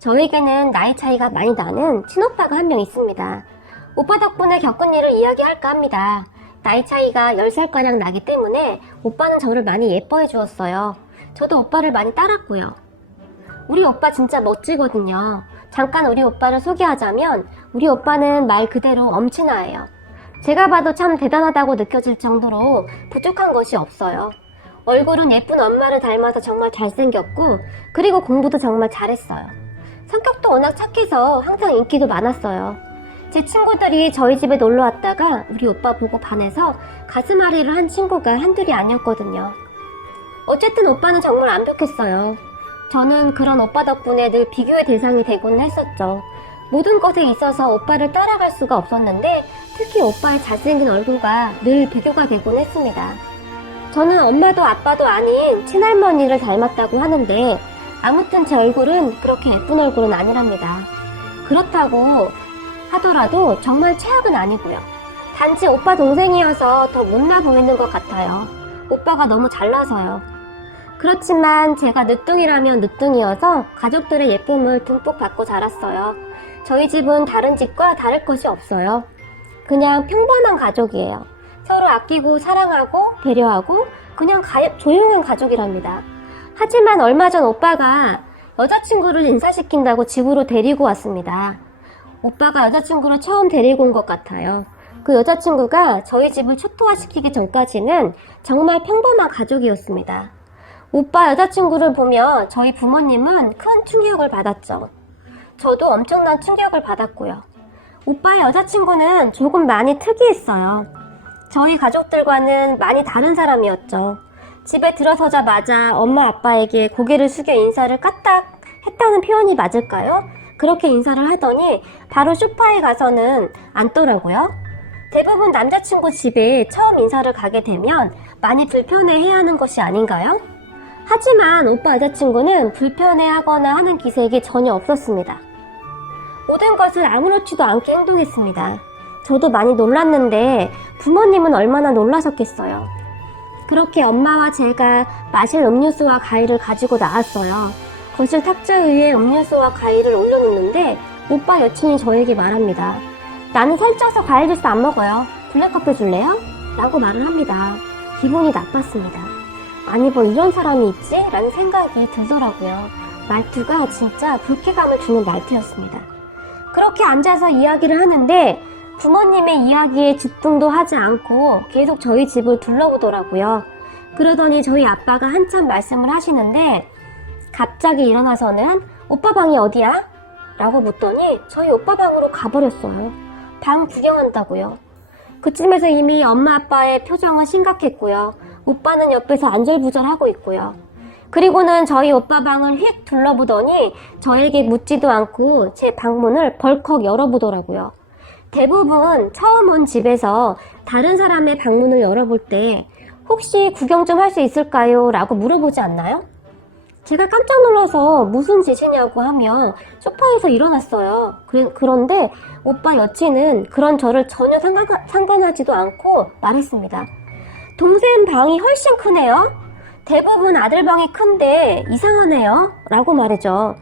저에게는 나이 차이가 많이 나는 친오빠가 한 명 있습니다. 오빠 덕분에 겪은 일을 이야기할까 합니다. 나이 차이가 10살가량 나기 때문에 오빠는 저를 많이 예뻐해 주었어요. 저도 오빠를 많이 따랐고요. 우리 오빠 진짜 멋지거든요. 잠깐 우리 오빠를 소개하자면 우리 오빠는 말 그대로 엄친아예요. 제가 봐도 참 대단하다고 느껴질 정도로 부족한 것이 없어요. 얼굴은 예쁜 엄마를 닮아서 정말 잘생겼고 그리고 공부도 정말 잘했어요. 성격도 워낙 착해서 항상 인기도 많았어요. 제 친구들이 저희 집에 놀러 왔다가 우리 오빠 보고 반해서 가슴앓이를 한 친구가 한둘이 아니었거든요. 어쨌든 오빠는 정말 완벽했어요. 저는 그런 오빠 덕분에 늘 비교의 대상이 되곤 했었죠. 모든 것에 있어서 오빠를 따라갈 수가 없었는데 특히 오빠의 잘생긴 얼굴과 늘 비교가 되곤 했습니다. 저는 엄마도 아빠도 아닌 친할머니를 닮았다고 하는데 아무튼 제 얼굴은 그렇게 예쁜 얼굴은 아니랍니다. 그렇다고 하더라도 정말 최악은 아니고요. 단지 오빠 동생이어서 더 못나 보이는 것 같아요. 오빠가 너무 잘나서요. 그렇지만 제가 늦둥이라면 늦둥이어서 가족들의 예쁨을 듬뿍 받고 자랐어요. 저희 집은 다른 집과 다를 것이 없어요. 그냥 평범한 가족이에요. 서로 아끼고 사랑하고 배려하고 그냥 조용한 가족이랍니다. 하지만 얼마 전 오빠가 여자친구를 인사시킨다고 집으로 데리고 왔습니다. 오빠가 여자친구를 처음 데리고 온 것 같아요. 그 여자친구가 저희 집을 초토화시키기 전까지는 정말 평범한 가족이었습니다. 오빠 여자친구를 보며 저희 부모님은 큰 충격을 받았죠. 저도 엄청난 충격을 받았고요. 오빠의 여자친구는 조금 많이 특이했어요. 저희 가족들과는 많이 다른 사람이었죠. 집에 들어서자마자 엄마 아빠에게 고개를 숙여 인사를 까딱 했다는 표현이 맞을까요? 그렇게 인사를 하더니 바로 소파에 가서는 앉더라고요. 대부분 남자친구 집에 처음 인사를 가게 되면 많이 불편해해야 하는 것이 아닌가요? 하지만 오빠 여자친구는 불편해하거나 하는 기색이 전혀 없었습니다. 모든 것을 아무렇지도 않게 행동했습니다. 저도 많이 놀랐는데 부모님은 얼마나 놀라셨겠어요. 그렇게 엄마와 제가 마실 음료수와 과일을 가지고 나왔어요. 거실 탁자 위에 음료수와 과일을 올려놓는데 오빠 여친이 저에게 말합니다. 나는 살쪄서 과일 주스 안 먹어요. 블랙커피 줄래요? 라고 말을 합니다. 기분이 나빴습니다. 아니 뭐 이런 사람이 있지? 라는 생각이 들더라고요. 말투가 진짜 불쾌감을 주는 말투였습니다. 그렇게 앉아서 이야기를 하는데 부모님의 이야기에 집중도 하지 않고 계속 저희 집을 둘러보더라고요. 그러더니 저희 아빠가 한참 말씀을 하시는데 갑자기 일어나서는 오빠 방이 어디야? 라고 묻더니 저희 오빠 방으로 가버렸어요. 방 구경한다고요. 그쯤에서 이미 엄마 아빠의 표정은 심각했고요. 오빠는 옆에서 안절부절하고 있고요. 그리고는 저희 오빠 방을 휙 둘러보더니 저에게 묻지도 않고 제 방문을 벌컥 열어보더라고요. 대부분 처음 온 집에서 다른 사람의 방문을 열어볼 때 혹시 구경 좀 할 수 있을까요? 라고 물어보지 않나요? 제가 깜짝 놀라서 무슨 짓이냐고 하며 소파에서 일어났어요. 그런데 오빠 여친은 그런 저를 전혀 상관하지도 않고 말했습니다. 동생 방이 훨씬 크네요? 대부분 아들 방이 큰데 이상하네요? 라고 말이죠.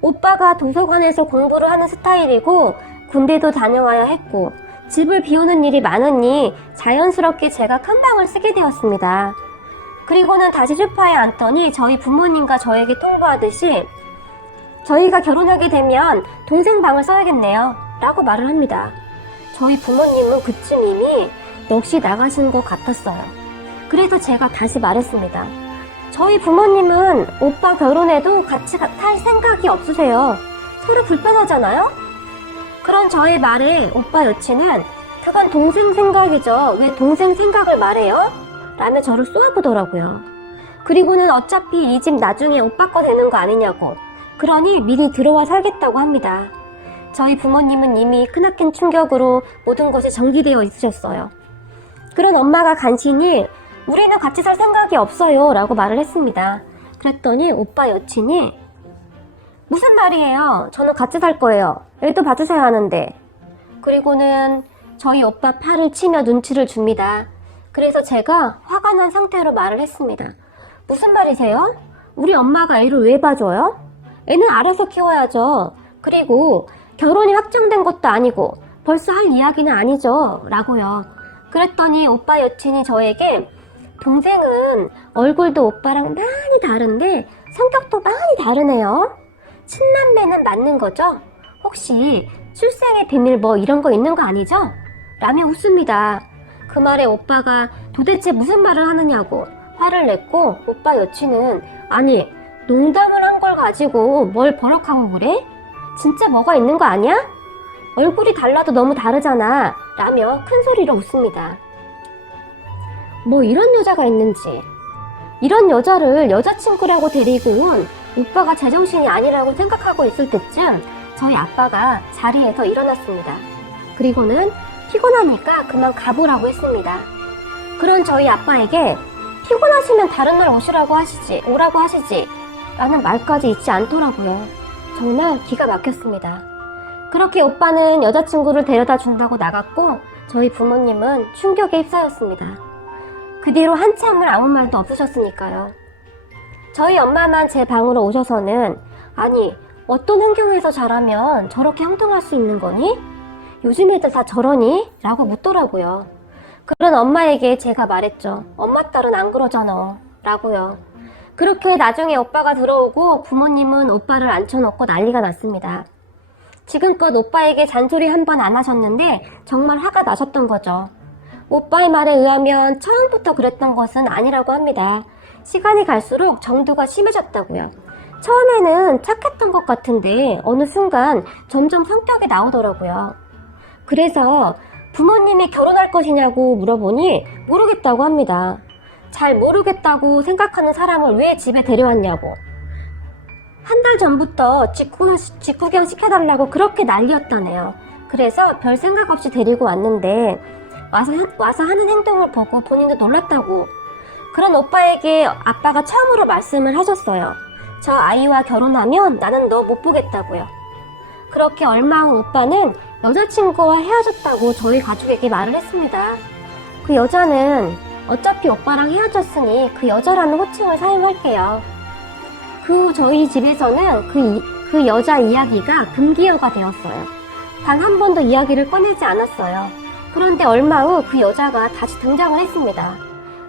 오빠가 도서관에서 공부를 하는 스타일이고 군대도 다녀와야 했고 집을 비우는 일이 많으니 자연스럽게 제가 큰 방을 쓰게 되었습니다. 그리고는 다시 소파에 앉더니 저희 부모님과 저에게 통보하듯이 저희가 결혼하게 되면 동생 방을 써야겠네요 라고 말을 합니다. 저희 부모님은 그쯤 이미 넋이 나가신 것 같았어요. 그래서 제가 다시 말했습니다. 저희 부모님은 오빠 결혼해도 같이 탈 생각이 없으세요. 서로 불편하잖아요? 그런 저의 말에 오빠 여친은 그건 동생 생각이죠. 왜 동생 생각을 말해요? 라며 저를 쏘아보더라고요. 그리고는 어차피 이 집 나중에 오빠 거 되는 거 아니냐고. 그러니 미리 들어와 살겠다고 합니다. 저희 부모님은 이미 크나큰 충격으로 모든 것이 정지되어 있으셨어요. 그런 엄마가 간신히 우리는 같이 살 생각이 없어요 라고 말을 했습니다. 그랬더니 오빠 여친이 무슨 말이에요? 저는 같이 살 거예요. 애도 봐주셔야 하는데. 그리고는 저희 오빠 팔을 치며 눈치를 줍니다. 그래서 제가 화가 난 상태로 말을 했습니다. 무슨 말이세요? 우리 엄마가 애를 왜 봐줘요? 애는 알아서 키워야죠. 그리고 결혼이 확정된 것도 아니고 벌써 할 이야기는 아니죠. 라고요. 그랬더니 오빠 여친이 저에게 동생은 얼굴도 오빠랑 많이 다른데 성격도 많이 다르네요. 친남매는 맞는 거죠? 혹시 출생의 비밀 뭐 이런 거 있는 거 아니죠? 라며 웃습니다. 그 말에 오빠가 도대체 무슨 말을 하느냐고 화를 냈고 오빠 여친은 아니 농담을 한 걸 가지고 뭘 버럭하고 그래? 진짜 뭐가 있는 거 아니야? 얼굴이 달라도 너무 다르잖아 라며 큰 소리로 웃습니다. 뭐 이런 여자가 있는지 이런 여자를 여자친구라고 데리고 온 오빠가 제정신이 아니라고 생각하고 있을 때쯤 저희 아빠가 자리에서 일어났습니다. 그리고는 피곤하니까 그만 가보라고 했습니다. 그런 저희 아빠에게 피곤하시면 다른 날 오라고 하시지 라는 말까지 잊지 않더라고요. 정말 기가 막혔습니다. 그렇게 오빠는 여자친구를 데려다 준다고 나갔고 저희 부모님은 충격에 휩싸였습니다. 그 뒤로 한참을 아무 말도 없으셨으니까요. 저희 엄마만 제 방으로 오셔서는 아니 어떤 환경에서 자라면 저렇게 형통할 수 있는 거니? 요즘 애들 다 저러니? 라고 묻더라고요. 그런 엄마에게 제가 말했죠. 엄마 딸은 안 그러잖아 라고요. 그렇게 나중에 오빠가 들어오고 부모님은 오빠를 앉혀놓고 난리가 났습니다. 지금껏 오빠에게 잔소리 한 번 안 하셨는데 정말 화가 나셨던 거죠. 오빠의 말에 의하면 처음부터 그랬던 것은 아니라고 합니다. 시간이 갈수록 정도가 심해졌다고요. 처음에는 착했던 것 같은데 어느 순간 점점 성격이 나오더라고요. 그래서 부모님이 결혼할 것이냐고 물어보니 모르겠다고 합니다. 잘 모르겠다고 생각하는 사람을 왜 집에 데려왔냐고. 한 달 전부터 직구경 시켜달라고 그렇게 난리였다네요. 그래서 별 생각 없이 데리고 왔는데 와서 하는 행동을 보고 본인도 놀랐다고. 그런 오빠에게 아빠가 처음으로 말씀을 하셨어요. 저 아이와 결혼하면 나는 너 못 보겠다고요. 그렇게 얼마 후 오빠는 여자친구와 헤어졌다고 저희 가족에게 말을 했습니다. 그 여자는 어차피 오빠랑 헤어졌으니 그 여자라는 호칭을 사용할게요. 그 후 저희 집에서는 그 여자 이야기가 금기어가 되었어요. 단 한 번도 이야기를 꺼내지 않았어요. 그런데 얼마 후 그 여자가 다시 등장을 했습니다.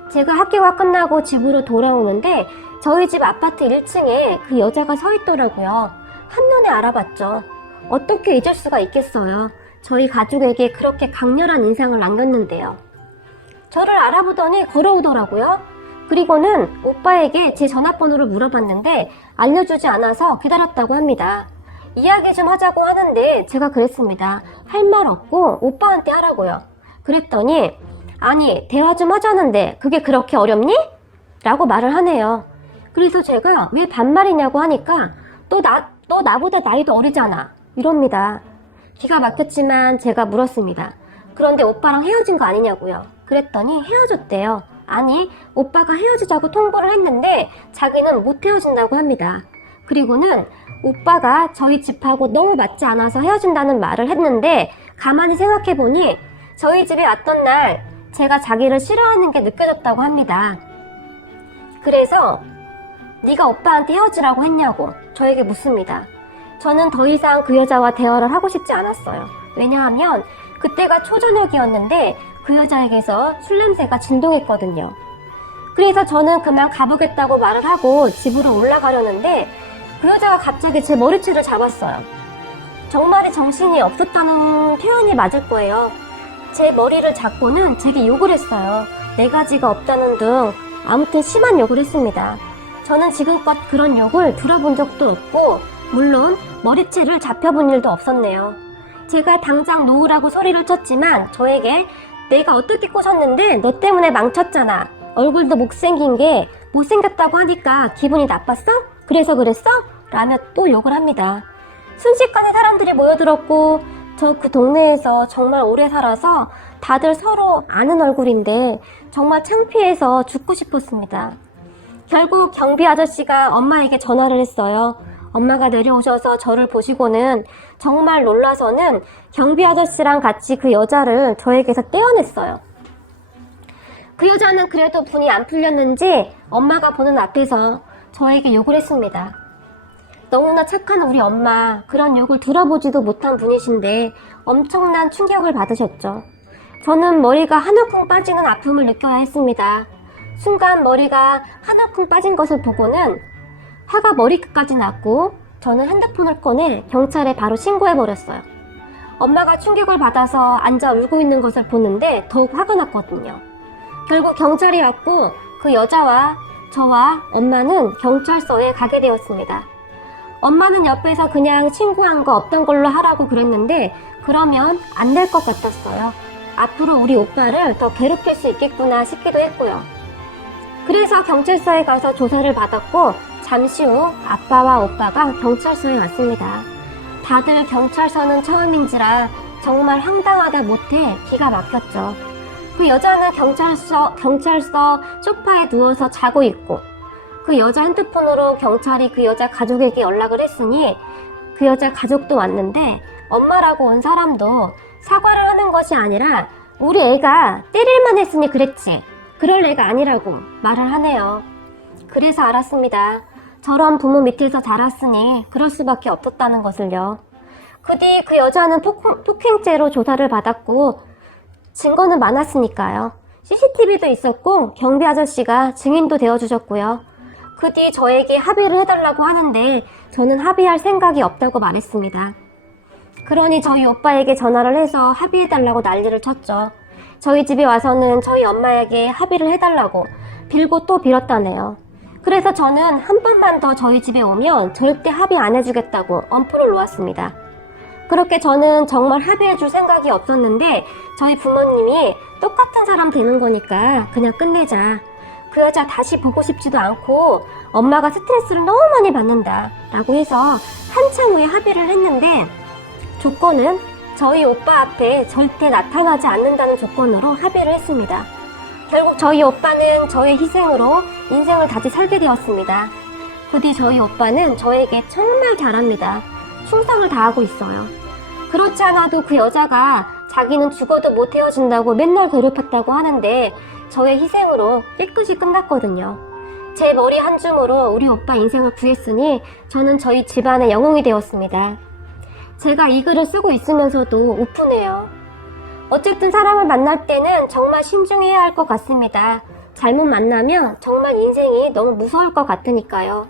제가 학교가 끝나고 집으로 돌아오는데 저희 집 아파트 1층에 그 여자가 서 있더라고요. 한눈에 알아봤죠. 어떻게 잊을 수가 있겠어요. 저희 가족에게 그렇게 강렬한 인상을 남겼는데요. 저를 알아보더니 걸어오더라고요. 그리고는 오빠에게 제 전화번호를 물어봤는데 알려주지 않아서 기다렸다고 합니다. 이야기 좀 하자고 하는데 제가 그랬습니다. 할 말 없고 오빠한테 하라고요. 그랬더니 아니 대화 좀 하자는데 그게 그렇게 어렵니? 라고 말을 하네요. 그래서 제가 왜 반말이냐고 하니까 너 나보다 나이도 어리잖아 이럽니다. 기가 막혔지만 제가 물었습니다. 그런데 오빠랑 헤어진 거 아니냐고요. 그랬더니 헤어졌대요. 아니 오빠가 헤어지자고 통보를 했는데 자기는 못 헤어진다고 합니다. 그리고는 오빠가 저희 집하고 너무 맞지 않아서 헤어진다는 말을 했는데 가만히 생각해보니 저희 집에 왔던 날 제가 자기를 싫어하는 게 느껴졌다고 합니다. 그래서 네가 오빠한테 헤어지라고 했냐고 저에게 묻습니다. 저는 더 이상 그 여자와 대화를 하고 싶지 않았어요. 왜냐하면 그때가 초저녁이었는데 그 여자에게서 술 냄새가 진동했거든요. 그래서 저는 그만 가보겠다고 말을 하고 집으로 올라가려는데 그 여자가 갑자기 제 머리채를 잡았어요. 정말이 정신이 없었다는 표현이 맞을 거예요. 제 머리를 잡고는 제게 욕을 했어요. 네 가지가 없다는 등 아무튼 심한 욕을 했습니다. 저는 지금껏 그런 욕을 들어본 적도 없고 물론 머리채를 잡혀본 일도 없었네요. 제가 당장 놓으라고 소리를 쳤지만 저에게 내가 어떻게 꼬셨는데 너 때문에 망쳤잖아. 얼굴도 못생긴 게 못생겼다고 하니까 기분이 나빴어? 그래서 그랬어? 라며 또 욕을 합니다. 순식간에 사람들이 모여들었고 저 그 동네에서 정말 오래 살아서 다들 서로 아는 얼굴인데 정말 창피해서 죽고 싶었습니다. 결국 경비 아저씨가 엄마에게 전화를 했어요. 엄마가 내려오셔서 저를 보시고는 정말 놀라서는 경비 아저씨랑 같이 그 여자를 저에게서 떼어냈어요. 그 여자는 그래도 분이 안 풀렸는지 엄마가 보는 앞에서 저에게 욕을 했습니다. 너무나 착한 우리 엄마, 그런 욕을 들어보지도 못한 분이신데 엄청난 충격을 받으셨죠. 저는 머리가 하늘쿵 빠지는 아픔을 느껴야 했습니다. 순간 머리가 하늘쿵 빠진 것을 보고는 화가 머리끝까지 났고 저는 핸드폰을 꺼내 경찰에 바로 신고해버렸어요. 엄마가 충격을 받아서 앉아 울고 있는 것을 보는데 더욱 화가 났거든요. 결국 경찰이 왔고 그 여자와 저와 엄마는 경찰서에 가게 되었습니다. 엄마는 옆에서 그냥 신고한 거 없던 걸로 하라고 그랬는데 그러면 안 될 것 같았어요. 앞으로 우리 오빠를 더 괴롭힐 수 있겠구나 싶기도 했고요. 그래서 경찰서에 가서 조사를 받았고 잠시 후 아빠와 오빠가 경찰서에 왔습니다. 다들 경찰서는 처음인지라 정말 황당하다 못해 기가 막혔죠. 그 여자는 경찰서 소파에 누워서 자고 있고 그 여자 핸드폰으로 경찰이 그 여자 가족에게 연락을 했으니 그 여자 가족도 왔는데 엄마라고 온 사람도 사과를 하는 것이 아니라 우리 애가 때릴만 했으니 그랬지 그럴 애가 아니라고 말을 하네요. 그래서 알았습니다. 저런 부모 밑에서 자랐으니 그럴 수밖에 없었다는 것을요. 그 뒤 그 여자는 폭행죄로 조사를 받았고 증거는 많았으니까요. CCTV도 있었고 경비 아저씨가 증인도 되어주셨고요. 그 뒤 저에게 합의를 해달라고 하는데 저는 합의할 생각이 없다고 말했습니다. 그러니 저희 오빠에게 전화를 해서 합의해달라고 난리를 쳤죠. 저희 집에 와서는 저희 엄마에게 합의를 해달라고 빌고 또 빌었다네요. 그래서 저는 한 번만 더 저희 집에 오면 절대 합의 안 해주겠다고 엄포를 놓았습니다. 그렇게 저는 정말 합의해줄 생각이 없었는데 저희 부모님이 똑같은 사람 되는 거니까 그냥 끝내자. 그 여자 다시 보고 싶지도 않고 엄마가 스트레스를 너무 많이 받는다 라고 해서 한참 후에 합의를 했는데 조건은 저희 오빠 앞에 절대 나타나지 않는다는 조건으로 합의를 했습니다. 결국 저희 오빠는 저의 희생으로 인생을 다시 살게 되었습니다. 그 뒤 저희 오빠는 저에게 정말 잘합니다. 충성을 다하고 있어요. 그렇지 않아도 그 여자가 자기는 죽어도 못 헤어진다고 맨날 괴롭혔다고 하는데 저의 희생으로 깨끗이 끝났거든요. 제 머리 한 줌으로 우리 오빠 인생을 구했으니 저는 저희 집안의 영웅이 되었습니다. 제가 이 글을 쓰고 있으면서도 우프네요. 어쨌든 사람을 만날 때는 정말 신중해야 할 것 같습니다. 잘못 만나면 정말 인생이 너무 무서울 것 같으니까요.